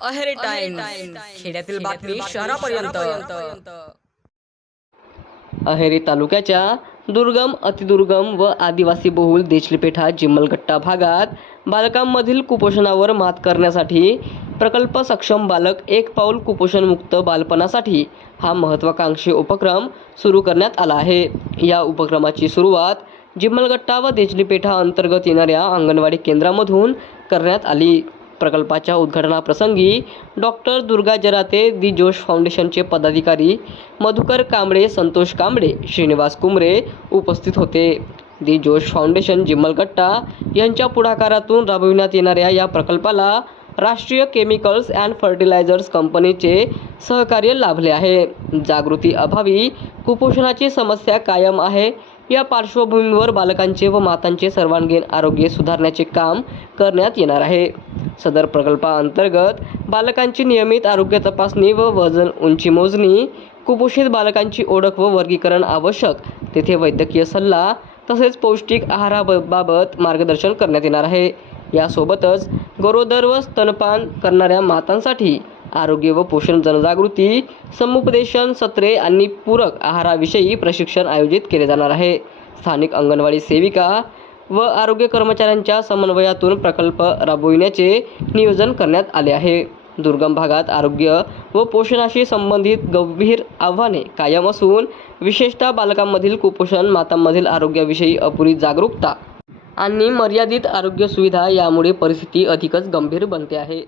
Aheri times, खेड्यातील बातमी शहरापर्यंत। अहेरी तालुक्याच्या दुर्गम, अतिदुर्गम व आदिवासी बहुल देचलीपेठा जिम्मलगट्टा भागात बालकांमधील कुपोषणावर मात करण्यासाठी प्रकल्प सक्षम बालक एक पाऊल कुपोषणमुक्त बालपणासाठी हा महत्त्वाकांक्षी उपक्रम सुरू करण्यात आला आहे। या उपक्रमाची सुरुवात जिम्मलगट्टा व देचलीपेठा अंतर्गत येणाऱ्या अंगणवाडी केंद्रामधून करण्यात आली। प्रकल्पाच्या उद्घाटनाप्रसंगी डॉक्टर दुर्गा जराते, दी जोश फाउंडेशनचे पदाधिकारी मधुकर कांबळे, संतोष कांबळे, श्रीनिवास कुमरे उपस्थित होते। दी जोश फाउंडेशन जिम्मलगट्टा यांच्या पुढाकारातून राबविण्यात येणाऱ्या या प्रकल्पाला राष्ट्रीय केमिकल्स अँड फर्टिलायझर्स कंपनीचे सहकार्य लाभले आहे। जागृती अभावी कुपोषणाची समस्या कायम आहे। या पार्श्वभूमीवर बालकांचे व मातांचे सर्वांगीण आरोग्य सुधारण्याचे काम करण्यात येणार आहे। सदर प्रकल्पाअंतर्गत बालकांची नियमित आरोग्य तपासणी व वजन उंची मोजणी, कुपोषित बालकांची ओळख व वर्गीकरण आवश्यक तेथे वैद्यकीय सल्ला तसेच पौष्टिक आहाराबाबत मार्गदर्शन करण्यात येणार आहे। यासोबतच गरोदर व स्तनपान करणाऱ्या मातांसाठी आरोग्य व पोषण जनजागृती, समुपदेशन सत्रे आणि पूरक आहाराविषयी प्रशिक्षण आयोजित केले जाणार आहे। स्थानिक अंगणवाडी सेविका व आरोग्य कर्मचाऱ्यांच्या समन्वयातून प्रकल्प राबविण्याचे नियोजन करण्यात आले आहे। दुर्गम भागात आरोग्य व पोषणाशी संबंधित गंभीर आव्हाने कायम असून विशेषतः बालकांमधील कुपोषण, मातांमधील आरोग्याविषयी अपुरी जागरूकता आणि मर्यादित आरोग्य सुविधा यामुळे परिस्थिती अधिकच गंभीर बनते आहे।